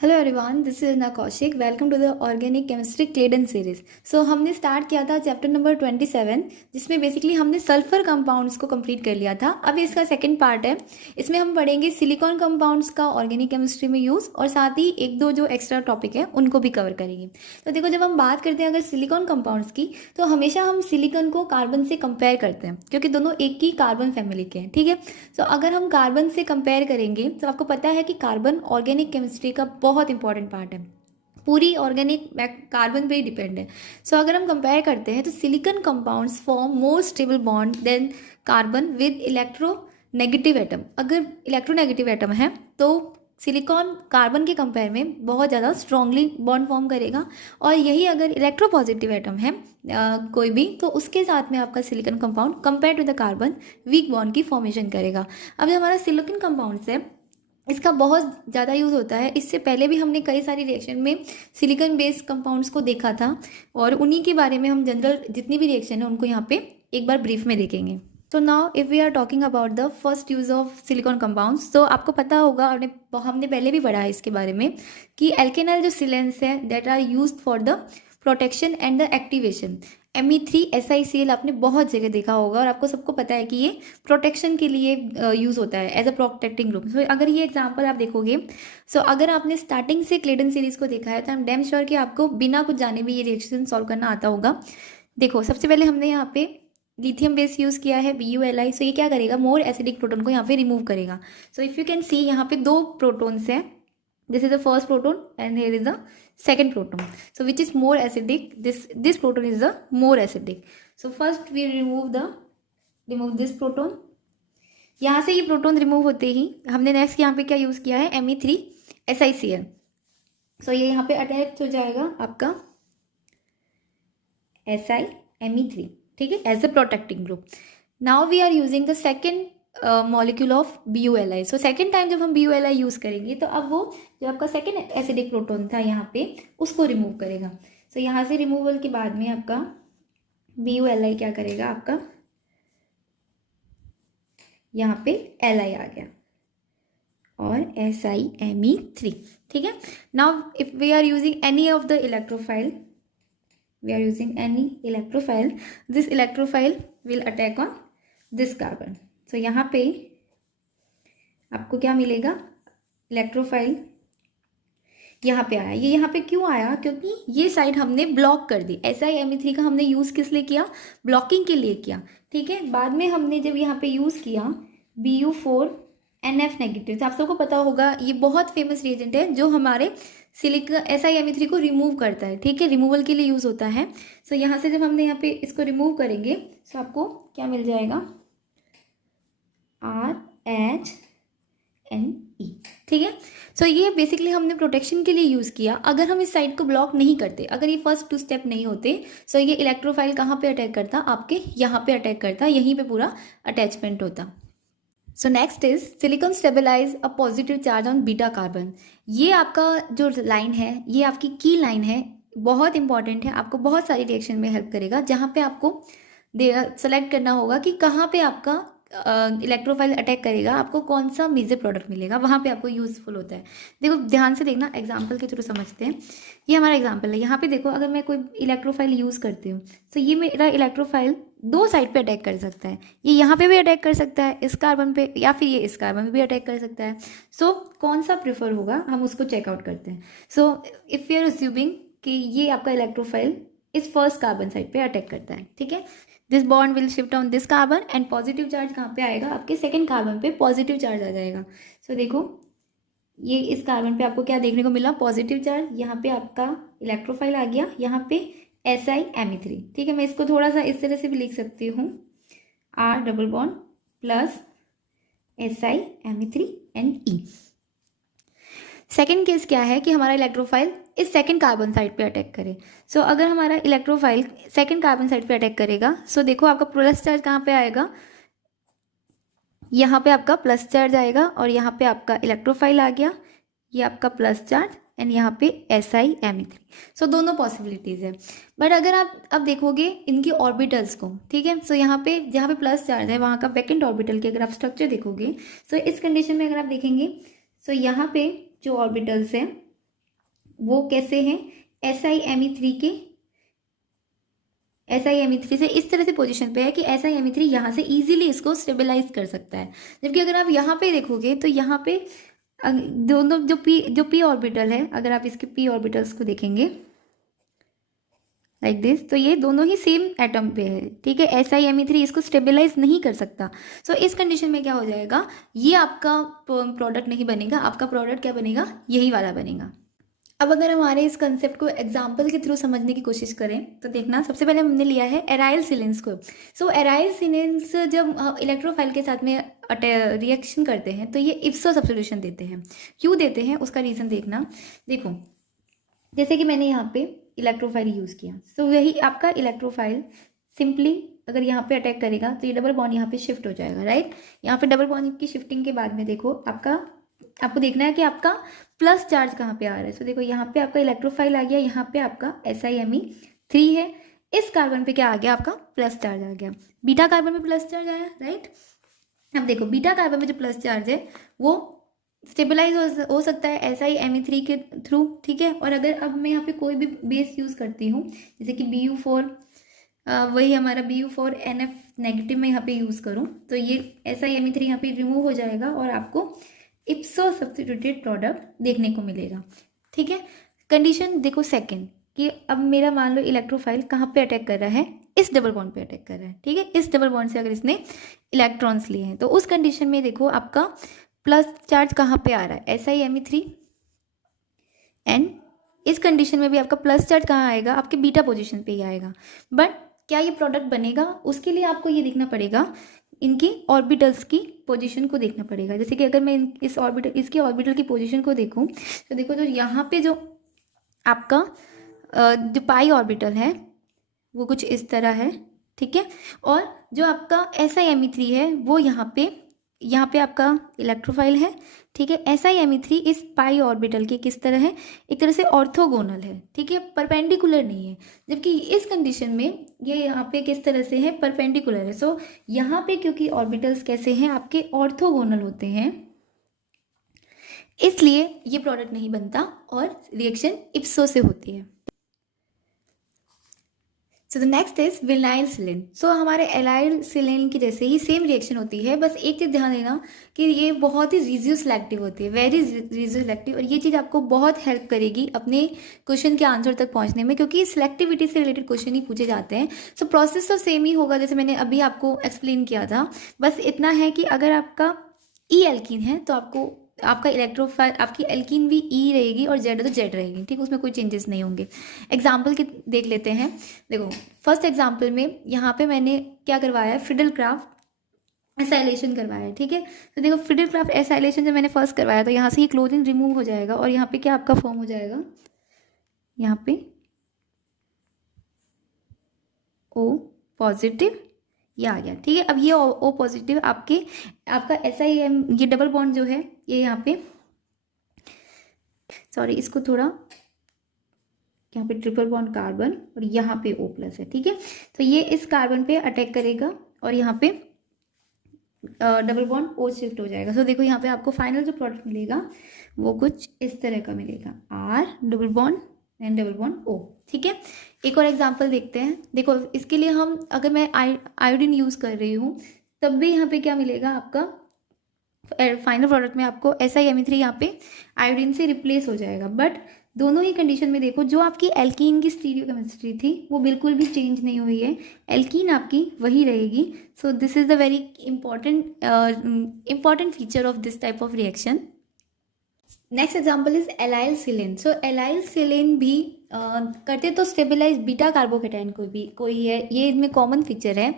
Hello everyone, this is ना Kaushik. Welcome to the organic chemistry Clayden series. So हमने start किया था chapter number 27, जिसमें बेसिकली हमने सल्फर कंपाउंड्स को कंप्लीट कर लिया था। अब इसका सेकंड पार्ट है। इसमें हम पढ़ेंगे सिलिकॉन कंपाउंड्स का ऑर्गेनिक केमिस्ट्री में यूज़, और साथ ही एक दो जो एक्स्ट्रा टॉपिक है उनको भी कवर करेंगे। तो देखो, जब हम बात करते हैं अगर सिलिकॉन कंपाउंड्स की, तो हमेशा हम सिलिकॉन को कार्बन से कंपेयर करते हैं, क्योंकि दोनों एक ही कार्बन फैमिली के हैं। ठीक है। सो अगर हम कार्बन से कंपेयर करेंगे तो आपको पता है कि कार्बन ऑर्गेनिक केमिस्ट्री का बहुत इंपॉर्टेंट पार्ट है। पूरी ऑर्गेनिक कार्बन पे ही डिपेंड है। सो अगर हम कंपेयर करते हैं तो silicon compounds form more stable bond than carbon with electronegative atom. अगर इलेक्ट्रोनेगेटिव एटम है तो सिलिकॉन कार्बन के कंपेयर में बहुत ज़्यादा स्ट्रांगली बॉन्ड फॉर्म करेगा, और यही अगर इलेक्ट्रोपॉजिटिव एटम है कोई भी, तो उसके साथ में आपका silicon compound compare to the carbon weak bond की फॉर्मेशन करेगा। अब जो हमारा सिलिकॉन कंपाउंड्स है, इसका बहुत ज़्यादा यूज़ होता है। इससे पहले भी हमने कई सारी रिएक्शन में सिलिकॉन बेस्ड कंपाउंड्स को देखा था, और उन्हीं के बारे में हम जनरल जितनी भी रिएक्शन है उनको यहाँ पे एक बार ब्रीफ में देखेंगे। तो now if we are talking about the first use of silicon compounds, तो आपको पता होगा, हमने पहले भी पढ़ा है इसके बारे में, कि एल्केनाइल जो सिलेंस है that are used for the protection and the activation. Me3SiCl आपने बहुत जगह देखा होगा, और आपको सबको पता है कि ये प्रोटेक्शन के लिए यूज़ होता है एज अ प्रोटेक्टिंग ग्रुप। सो अगर ये एग्जांपल आप देखोगे, सो अगर आपने स्टार्टिंग से क्लेडन सीरीज को देखा है तो आई एम डैम श्योर कि आपको बिना कुछ जाने भी ये रिएक्शन सॉल्व करना आता होगा। देखो, सबसे पहले हमने यहाँ पे लिथियम बेस यूज़ किया है BuLi। सो ये क्या करेगा, मोर एसिडिक प्रोटोन को यहाँ पे रिमूव करेगा। सो इफ़ यू कैन सी, यहाँ पे दो प्रोटोन्स हैं। This is the first proton and here is the second proton. So which is more acidic? This proton is the more acidic. So first we remove this proton. यहाँ से ये proton remove होते ही हमने next यहाँ पे क्या use किया है, Me3SiCl। सो ये यहाँ पे अटैच हो जाएगा आपका Si Me3, ठीक है, as a protecting group. Now we are using the second molecule of BuLi। So second time जब हम BuLi यूज़ करेंगे तो अब वो जो आपका सेकेंड एसिडिक प्रोटोन था यहाँ पे, उसको रिमूव करेगा। सो यहाँ से रिमूवल के बाद में आपका BuLi क्या करेगा, आपका यहाँ पे Li आ गया और SiMe3, ठीक है। Now if we are using any of the electrophile, this electrophile will attack on this carbon। so यहाँ पे आपको क्या मिलेगा, इलेक्ट्रोफाइल यहाँ पे आया। ये यहाँ पे क्यों आया, क्योंकि ये साइड हमने ब्लॉक कर दी। SiMe3 का हमने यूज़ किस लिए किया, ब्लॉकिंग के लिए किया, ठीक है। बाद में हमने जब यहाँ पे यूज़ किया Bu4NF नेगेटिव, तो आप सबको पता होगा ये बहुत फेमस रिएजेंट है जो हमारे SiMe3 को रिमूव करता है, ठीक है, रिमूवल के लिए यूज़ होता है। सो यहाँ से जब हमने यहाँ पे इसको रिमूव करेंगे तो आपको क्या मिल जाएगा, RHNE, ठीक है। सो ये बेसिकली हमने प्रोटेक्शन के लिए यूज़ किया। अगर हम इस साइड को ब्लॉक नहीं करते, अगर ये फर्स्ट टू स्टेप नहीं होते, सो ये इलेक्ट्रोफाइल कहाँ पे अटैक करता, आपके यहाँ पे अटैक करता, यहीं पे पूरा अटैचमेंट होता। So next is silicon stabilize a positive charge on beta carbon. ये आपका जो लाइन है, ये आपकी की लाइन है, बहुत इंपॉर्टेंट है, आपको बहुत सारी रिएक्शन में हेल्प करेगा, जहाँ पे आपको सेलेक्ट करना होगा कि कहाँ पे आपका इलेक्ट्रोफाइल अटैक करेगा, आपको कौन सा मेजर प्रोडक्ट मिलेगा, वहाँ पे आपको यूज़फुल होता है। देखो ध्यान से देखना, एग्जांपल के थ्रू समझते हैं। ये हमारा एग्जांपल है। यहाँ पे देखो, अगर मैं कोई इलेक्ट्रोफाइल यूज़ करती हूँ तो ये मेरा इलेक्ट्रोफाइल दो साइड पे अटैक कर सकता है। ये यहाँ पे भी अटैक कर सकता है इस कार्बन पे, या फिर ये इस कार्बन पे भी अटैक कर सकता है। सो कौन सा प्रेफर होगा, हम उसको चेकआउट करते हैं। So if you are assuming कि ये आपका इलेक्ट्रोफाइल इस फर्स्ट कार्बन साइड पे अटैक करता है, ठीक है, this bond will shift on this carbon and positive charge कहाँ पे आएगा, आपके सेकेंड कार्बन पे पॉजिटिव चार्ज आ जाएगा। सो देखो, ये इस कार्बन पे आपको क्या देखने को मिला, पॉजिटिव चार्ज। यहाँ पे आपका इलेक्ट्रोफाइल आ गया, यहाँ पे SiMe3, ठीक है। मैं इसको थोड़ा सा इस तरह से भी लिख सकती हूँ, R double bond plus SiMe3NE। Second case क्या है कि हमारा इलेक्ट्रोफाइल इस सेकेंड कार्बन साइड पे अटैक करे। सो अगर हमारा इलेक्ट्रोफाइल सेकेंड कार्बन साइड पे अटैक करेगा, सो देखो आपका प्लस चार्ज कहाँ पे आएगा, यहाँ पे आपका प्लस चार्ज आएगा, और यहाँ पे आपका इलेक्ट्रोफाइल आ गया, ये आपका प्लस चार्ज, एंड यहाँ पे SiMe3। सो दोनों पॉसिबिलिटीज़ है। बट अगर आप अब देखोगे इनकी ऑर्बिटल्स को, ठीक है, सो यहाँ पे जहाँ पे प्लस चार्ज है वहाँ का वैकेंट ऑर्बिटल के अगर आप स्ट्रक्चर देखोगे, सो इस कंडीशन में अगर आप देखेंगे, सो यहाँ पे जो ऑर्बिटल्स हैं वो कैसे हैं, SiMe3 के SiMe3 से इस तरह से पोजीशन पे है कि SiMe3 यहाँ से इजीली इसको स्टेबलाइज कर सकता है। जबकि अगर आप यहाँ पे देखोगे तो यहाँ पे दोनों जो p ऑर्बिटल है, अगर आप इसके p ऑर्बिटल्स को देखेंगे लाइक दिस, तो ये दोनों ही सेम एटम पे है, ठीक है। SiMe3 इसको स्टेबलाइज नहीं कर सकता। सो इस कंडीशन में क्या हो जाएगा, ये आपका प्रोडक्ट नहीं बनेगा, आपका प्रोडक्ट क्या बनेगा, यही वाला बनेगा। अब अगर हमारे इस कंसेप्ट को एग्जाम्पल के थ्रू समझने की कोशिश करें तो देखना, सबसे पहले हमने लिया है एराइल सिलेंस को। सो एराइल सिलेंस जब इलेक्ट्रोफाइल के साथ में रिएक्शन करते हैं तो ये इप्सो सब्स्टिट्यूशन देते हैं। क्यों देते हैं उसका रीज़न देखना। देखो जैसे कि मैंने यहाँ पे इलेक्ट्रोफाइल यूज़ किया, तो यही आपका इलेक्ट्रोफाइल सिंपली अगर यहाँ पे अटैक करेगा तो ये डबल बॉन्ड यहाँ पे शिफ्ट हो जाएगा, राइट। यहाँ पे डबल बॉन्ड की शिफ्टिंग के बाद में देखो आपको देखना है कि आपका प्लस चार्ज कहाँ पे आ रहा है। सो देखो यहाँ पे आपका इलेक्ट्रोफाइल आ गया, यहाँ पे आपका SiMe3 है, इस कार्बन पे क्या आ गया, आपका प्लस चार्ज आ गया, बीटा कार्बन में प्लस चार्ज आया, राइट। अब देखो बीटा कार्बन में जो प्लस चार्ज है वो स्टेबलाइज हो सकता है SiMe3 के थ्रू, ठीक है। और अगर अब मैं यहाँ पे कोई भी बेस यूज़ करती हूँ जैसे कि Bu4, वही हमारा Bu4 NF नेगेटिव में यहाँ पे यूज़ करूँ तो ये SiMe3 यहाँ पे रिमूव हो जाएगा और आपको इप्सो सब्स्टिट्यूटेड प्रोडक्ट देखने को मिलेगा, ठीक है। कंडीशन देखो सेकंड कि अब मेरा मान लो इलेक्ट्रोफाइल कहाँ पे अटैक कर रहा है, इस डबल बॉन्ड पे अटैक कर रहा है, ठीक है। इस डबल बॉन्ड से अगर इसने इलेक्ट्रॉन्स लिए हैं तो उस कंडीशन में देखो आपका प्लस चार्ज कहाँ पे आ रहा है, SiMe3, एंड इस कंडीशन में भी आपका प्लस चार्ज कहाँ आएगा, आपके बीटा पोजिशन पे ही आएगा। बट क्या ये प्रोडक्ट बनेगा, उसके लिए आपको ये देखना पड़ेगा, इनकी ऑर्बिटल्स की पोजीशन को देखना पड़ेगा। जैसे कि अगर मैं इसकी ऑर्बिटल की पोजीशन को देखूं तो देखो जो यहाँ पे जो आपका जो पाई ऑर्बिटल है वो कुछ इस तरह है, ठीक है। और जो आपका SiMe3 है वो यहाँ पे आपका इलेक्ट्रोफाइल है, ठीक है। SiMe3 इस पाई ऑर्बिटल के किस तरह है, एक तरह से ऑर्थोगोनल है, ठीक है, परपेंडिकुलर नहीं है। जबकि इस कंडीशन में ये यहाँ पे किस तरह से है, परपेंडिकुलर है। सो यहाँ पे क्योंकि ऑर्बिटल्स कैसे हैं, आपके ऑर्थोगोनल होते हैं, इसलिए ये प्रोडक्ट नहीं बनता और रिएक्शन इप्सो से होती है। So the next is vinyl silane. So हमारे एलाइल सिलेन की जैसे ही सेम रिएक्शन होती है, बस एक चीज़ ध्यान देना कि ये बहुत ही रिजियो सिलेक्टिव होती है, वेरी रिजियो सिलेक्टिव। और ये चीज़ आपको बहुत हेल्प करेगी अपने क्वेश्चन के आंसर तक पहुंचने में, क्योंकि सिलेक्टिविटी से रिलेटेड क्वेश्चन ही पूछे जाते हैं। सो प्रोसेस तो सेम ही होगा जैसे मैंने अभी आपको एक्सप्लेन किया था, बस इतना है कि अगर आपका ई एल्कीन है तो आपका इलेक्ट्रोफाइल, आपकी एल्कीन भी ई रहेगी और जेड तो जेड रहेगी, ठीक, उसमें कोई चेंजेस नहीं होंगे। एग्जाम्पल के देख लेते हैं। देखो फर्स्ट एग्जाम्पल में यहाँ पे मैंने क्या करवाया है, फिडेलक्राफ्ट एसाइलेशन करवाया है, ठीक है। तो देखो फिडेलक्राफ्ट एसाइलेशन जब मैंने फर्स्ट करवाया तो यहाँ से ये क्लोरीन रिमूव हो जाएगा और यहाँ पे क्या आपका फॉर्म हो जाएगा, यहाँ पे O पॉजिटिव, ये आ गया, ठीक है। अब ये O पॉजिटिव आपका SiM, ये डबल बॉन्ड जो है ये यहाँ पे, सॉरी इसको थोड़ा, यहाँ पे ट्रिपल बॉन्ड कार्बन और यहाँ पे O प्लस है, ठीक है। तो ये इस कार्बन पे अटैक करेगा और यहाँ पे डबल बॉन्ड O शिफ्ट हो जाएगा। तो देखो यहाँ पे आपको फाइनल जो प्रोडक्ट मिलेगा वो कुछ इस तरह का मिलेगा, R double bond and double bond O, ठीक है। एक और एग्जांपल देखते हैं। देखो इसके लिए हम, अगर मैं आयोडीन यूज़ कर रही हूँ तब भी यहाँ पे क्या मिलेगा, आपका फाइनल प्रोडक्ट में आपको SiMe3 यहाँ पे आयोडीन से रिप्लेस हो जाएगा। बट दोनों ही कंडीशन में देखो जो आपकी एल्कीन की स्टीरियोकेमिस्ट्री थी वो बिल्कुल भी चेंज नहीं हुई है, एल्कीन आपकी वही रहेगी। So this is the very important feature of this type of reaction. Next example is allyl silane. So allyl silane भी करते तो स्टेबलाइज बीटा कार्बोकेटाइन कोई है, ये इनमें कॉमन फीचर है,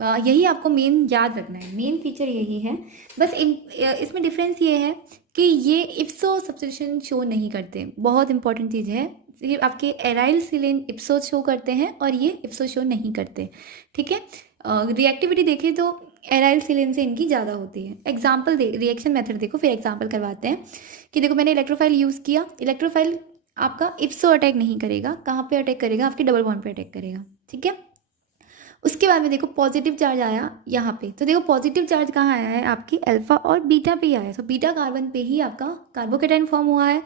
यही आपको मेन याद रखना है, मेन फीचर यही है। बस इसमें डिफरेंस ये है कि ये इप्सो सब्स्टिट्यूशन शो नहीं करते, बहुत इंपॉर्टेंट चीज़ है। सिर्फ आपके एराइल सिलेन इप्सो शो करते हैं और ये इप्सो शो नहीं करते, ठीक है। रिएक्टिविटी देखें तो एराइल सिलेन से इनकी ज़्यादा होती है। एग्जाम्पल रिएक्शन मेथड देखो, फिर एग्जाम्पल करवाते हैं कि देखो मैंने इलेक्ट्रोफाइल यूज़ किया, इलेक्ट्रोफाइल आपका इप्सो अटैक नहीं करेगा, कहाँ पे अटैक करेगा, आपके डबल बॉन्ड पे अटैक करेगा, ठीक है। उसके बाद में देखो पॉजिटिव चार्ज आया यहाँ पे, तो देखो पॉजिटिव चार्ज कहाँ आया है, आपकी अल्फा और बीटा पे ही आया है। सो बीटा कार्बन पे ही आपका कार्बोकेटाइन फॉर्म हुआ है।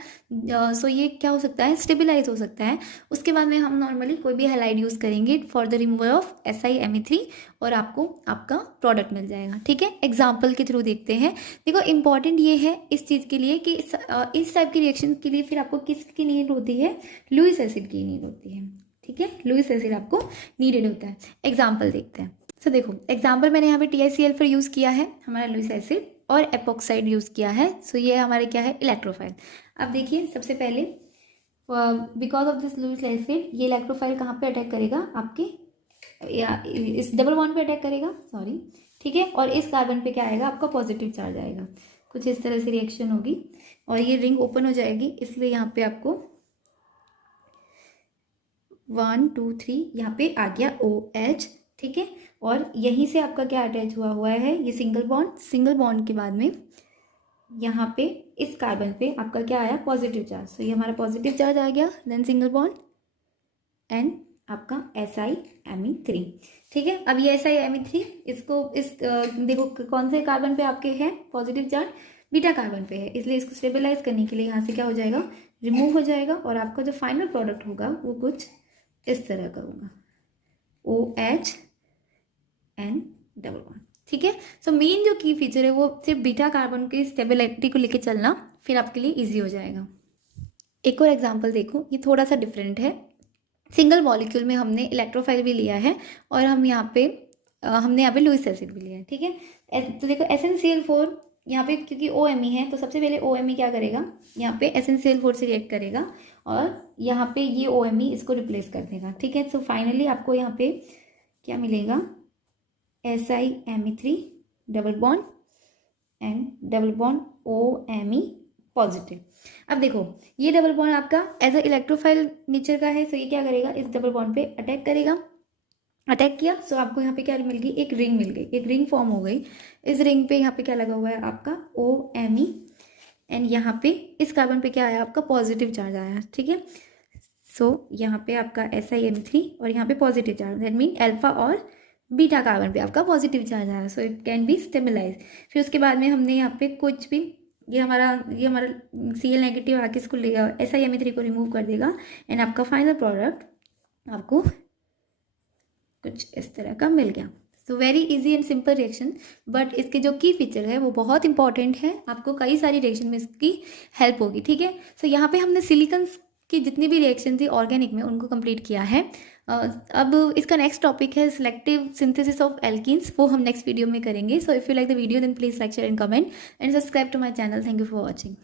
सो ये क्या हो सकता है, स्टेबिलाइज हो सकता है। उसके बाद में हम नॉर्मली कोई भी हैलाइड यूज़ करेंगे for the removal of SiMe3 और आपको आपका प्रोडक्ट मिल जाएगा। ठीक है, एग्जाम्पल के थ्रू देखते हैं। देखो इंपॉर्टेंट ये है इस चीज़ के लिए कि इस टाइप की रिएक्शन के लिए फिर आपको किसकी नीड होती है, लुइस एसिड की नीड होती है। ठीक है, लुइस एसिड आपको नीडेड होता है। एग्जाम्पल देखते हैं। सो देखो एग्जाम्पल मैंने यहाँ पे TiCl फिर यूज़ किया है हमारा लुइस एसिड, और एपोक्साइड यूज़ किया है। सो ये हमारे क्या है, इलेक्ट्रोफाइल। अब देखिए सबसे पहले because of this Lewis acid ये इलेक्ट्रोफाइल कहाँ पे अटैक करेगा, आपके या इस डबल बॉन्ड पे अटैक करेगा, सॉरी। ठीक है, और इस कार्बन पे क्या आएगा, आपका पॉजिटिव चार्ज आएगा। कुछ इस तरह से रिएक्शन होगी और ये रिंग ओपन हो जाएगी, इसलिए यहाँ पे आपको 1 2 3 यहाँ पे आ गया OH। ठीक है, और यहीं से आपका क्या अटैच हुआ है, ये सिंगल बॉन्ड के बाद में यहाँ पे इस कार्बन पे आपका क्या आया, पॉजिटिव चार्ज। तो ये हमारा पॉजिटिव चार्ज आ गया, देन सिंगल बॉन्ड एंड आपका SiMe3। ठीक है, अब ये SiMe3 इसको देखो कौन से कार्बन पे आपके है पॉजिटिव चार्ज, बीटा कार्बन पे है, इसलिए इसको स्टेबलाइज करने के लिए यहाँ से क्या हो जाएगा, रिमूव हो जाएगा और आपका जो फाइनल प्रोडक्ट होगा वो कुछ इस तरह का होगा, OH एंड डबल बॉन्ड। ठीक है, सो मेन जो की फीचर है वो सिर्फ बीटा कार्बन की स्टेबिलिटी को लेके चलना, फिर आपके लिए ईजी हो जाएगा। एक और एग्जाम्पल देखो, ये थोड़ा सा डिफरेंट है। सिंगल मॉलिक्यूल में हमने इलेक्ट्रोफाइल भी लिया है और हमने यहाँ पे लुइस एसिड भी लिया है। ठीक है, तो देखो SnCl4 यहाँ पे क्योंकि OMe है, तो सबसे पहले OMe क्या करेगा, यहाँ पे SnCl4 से रिएक्ट करेगा और यहाँ पे ये OMe इसको रिप्लेस कर देगा। ठीक है, सो फाइनली आपको यहाँ पे क्या मिलेगा, SiMe3 double bond and double bond OMe positive. अब देखो ये डबल बॉन्ड आपका एज अ इलेक्ट्रोफाइल नेचर का है, सो ये क्या करेगा, इस डबल बॉन्ड पे अटैक करेगा। अटैक किया, सो आपको यहाँ पे क्या मिल गई, एक रिंग मिल गई, एक रिंग फॉर्म हो गई। इस रिंग पे यहाँ पे क्या लगा हुआ है, आपका OMe एंड यहाँ पे इस कार्बन पे क्या आया, आपका पॉजिटिव चार्ज आया। ठीक है, सो यहाँ पे आपका SiMe3 और यहाँ पे positive charge, that mean alpha और बीटा कार्बन पे आपका पॉजिटिव चार्ज आया, so it can be stabilize. फिर उसके बाद में हमने यहाँ पे कुछ भी ये हमारा Cl नेगेटिव आके इसको SiMe3 को रिमूव कर देगा एंड आपका फाइनल प्रोडक्ट आपको कुछ इस तरह का मिल गया। So very easy and simple reaction, but इसके जो की फीचर है वो बहुत इंपॉर्टेंट है, आपको कई सारी रिएक्शन में इसकी हेल्प होगी। ठीक है, सो यहाँ पे हमने सिलिकॉन्स की जितनी भी रिएक्शन थी ऑर्गेनिक में उनको कंप्लीट किया है। अब इसका नेक्स्ट टॉपिक है सिलेक्टिव सिंथेसिस ऑफ एल्कीन्स, वो हम नेक्स्ट वीडियो में करेंगे। So if you like the video then please like share and comment and subscribe to my channel. Thank you for watching.